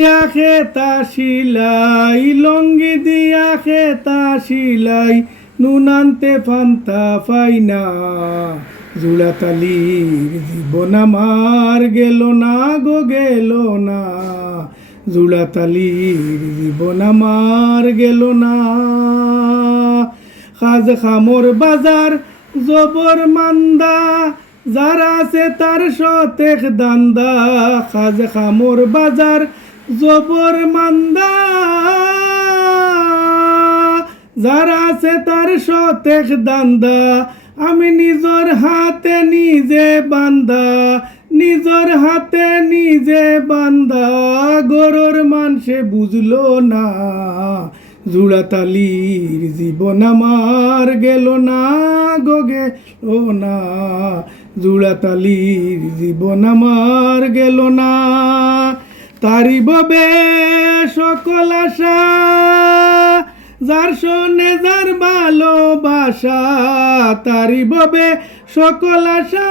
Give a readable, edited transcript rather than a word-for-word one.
খেতা শিলাই লঙ্গি দিয়া খেতা শিলাই নুনান্তে ফান্তা ফাইনা জুড়াতালির জীবন আমার গেল না গো গেল না জুড়াতালির জীবন আমার গেল না খাজ খামর বাজার জবর মান্দা যারা আছে তার সতেক দান্দা খাজ খামর বাজার জবর মান্দা যারা আছে তার সতেক দান্দা আমি নিজর হাতে নিজে বান্দা নিজর হাতে নিজে বান্দা গরর মানুষে বুঝলো না জুড়াতালির জীবন আমার গেল না গো গেল না জুড়াতালির জীবন আমার গেল না তারি ববে সকল আশা যার শোনে যার ভালোবাসা তারি ববে সকল আশা